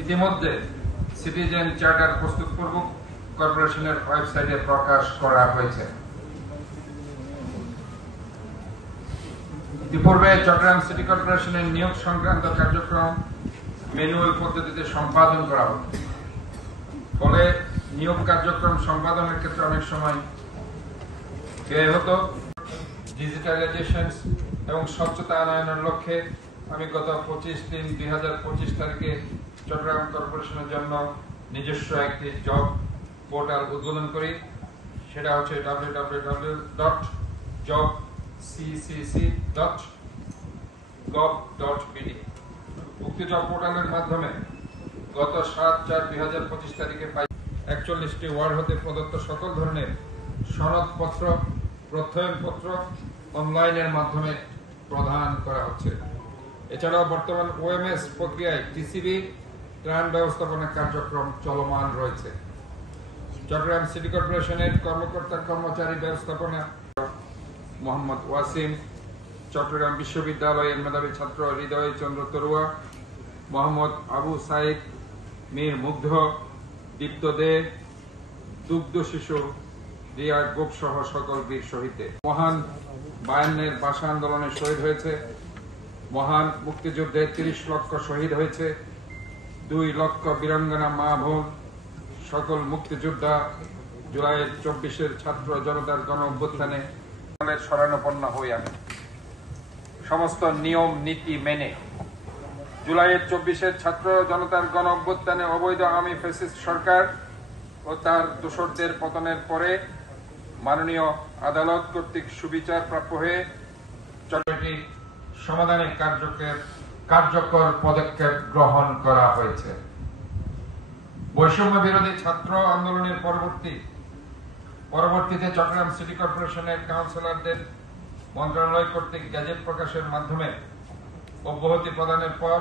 ইতিমধ্যে citizen charter প্রস্তুতপূর্বক কর্পোরেশনের ওয়েবসাইটে প্রকাশ করা হয়েছে। ইতিপূর্বে চট্টগ্রাম সিটি কর্পোরেশনের নিয়োগ সংক্রান্ত কার্যক্রম ম্যানুয়াল পদ্ধতিতে সম্পাদন করা হতো। ফলে নিয়োগ কার্যক্রম সম্পাদনের ক্ষেত্রে অনেক সময় ব্যয় হতো। ডিজিটালাইজেশন এবং স্বচ্ছতা আনয়নের লক্ষ্যে আমি গত 25/3/2025 তারিখে চট্টগ্রাম কর্পোরেশনের জন্য নিজস্ব একটি জব পোর্টাল উদ্বোধন করি। সেটা হচ্ছে www.jobccc.gov.bd। উক্ত জব পোর্টালের মাধ্যমে গত 7/4/2025 তারিখে 41টি ওয়ার্ড হতে প্রদত্ত সকল ধরনের সনদপত্র, প্রত্যয়নপত্র অনলাইনের মাধ্যমে প্রদান করা হচ্ছে। এছাড়াও বর্তমান ওএমএস প্রক্রিয়ায় টিসিবি ত্রাণ ব্যবস্থাপনা কার্যক্রম চলমান রয়েছে। চট্টগ্রাম সিটি কর্পোরেশনের কর্মকর্তা কর্মচারী ব্যবস্থাপনা মোহাম্মদ ওয়াসিম, চট্টগ্রাম বিশ্ববিদ্যালয়ের মেধাবী ছাত্র হৃদয় চন্দ্র তরুয়া, মোহাম্মদ আবু সাইদ, মীর মুগ্ধ, দীপ্ত দে, দুগ্ধ শিশু রিয়া গোপ সহ সকল বীর শহীদদের মহান 52 ভাষা আন্দোলনে শহীদ হয়েছে। মহান মুক্তিযুদ্ধে 30 লক্ষ শহীদ হয়েছে। 2 লক্ষ বীরাঙ্গনা মা বোন, সকল মুক্তিযোদ্ধা, জুলাই 24-এর ছাত্র জনতার গণ অভ্যুত্থানে শরণাপন্ন হই। আমি সমস্ত নিয়ম নীতি মেনে জুলাই 24-এর ছাত্র জনতার গণ অভ্যুত্থানে অবৈধ আওয়ামী ফ্যাসিস্ট সরকার ও তার দোসরদের পতনের পরে মাননীয় আদালত কর্তৃক সুবিচার প্রাপ্য হয়ে চট্টগ্রামে সমাধানে কার্যকর পদক্ষেপ গ্রহণ করা হয়েছে। বৈষম্য বিরোধী ছাত্র আন্দোলনের পরবর্তীতে চট্টগ্রাম সিটি কর্পোরেশনের কাউন্সিলরদের মন্ত্রণালয় কর্তৃক গেজেট প্রকাশের মাধ্যমে অব্যাহতি প্রদানের পর